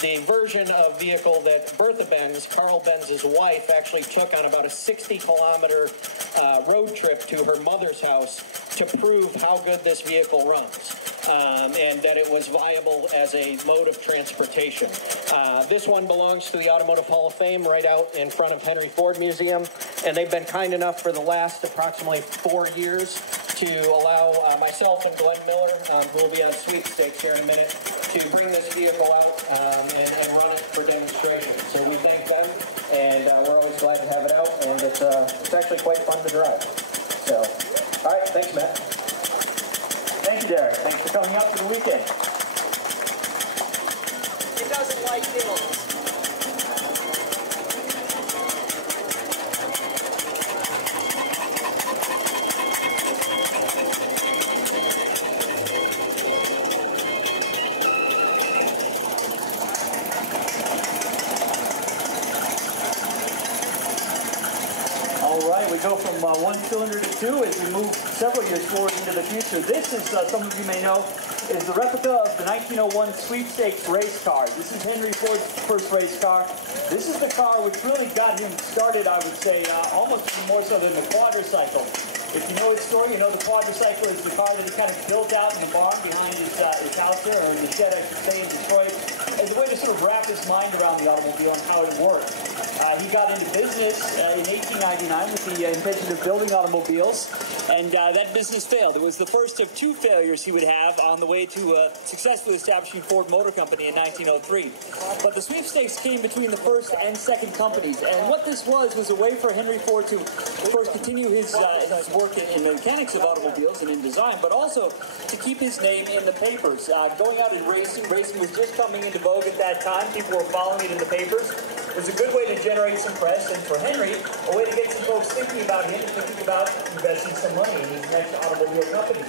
the version of vehicle that Bertha Benz, Karl Benz's wife, actually took on about a 60-kilometer road trip to her mother's house to prove how good this vehicle runs. And that it was viable as a mode of transportation. This one belongs to the Automotive Hall of Fame right out in front of Henry Ford Museum, and they've been kind enough for the last approximately 4 years to allow myself and Glenn Miller, who will be on sweepstakes here in a minute, to bring this vehicle out and run it for demonstration. So we thank them, and we're always glad to have it out, and it's actually quite fun to drive. So, all right, thanks, Matt. Thank you, Derek. Thanks for coming up for the weekend. It doesn't like hills. All right, we go from one cylinder to two as we move several years forward into the future. This is, some of you may know, is the replica of the 1901 sweepstakes race car. This is Henry Ford's first race car. This is the car which really got him started, I would say, almost more so than the quadricycle. If you know his story, you know the quadricycle is the car that he kind of built out in the barn behind his house there, or in the shed, I should say, in Detroit, as a way to sort of wrap his mind around the automobile and how it worked. He got into business in 1899 with the invention of building automobiles, and that business failed. It was the first of two failures he would have on the way to successfully establishing Ford Motor Company in 1903. But the sweepstakes came between the first and second companies, and what this was a way for Henry Ford to first continue his work in the mechanics of automobiles and in design, but also to keep his name in the papers. Going out and racing was just coming into vogue at that time. People were following it in the papers. It was a good way to generate some press, and for Henry, a way to get some folks thinking about him and thinking about investing some money in his next automobile company.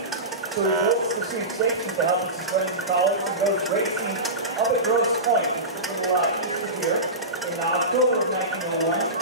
So he built the sweepstakes to help his friends in college and goes racing up at Grosse Pointe, a little east of here, in October of 1901.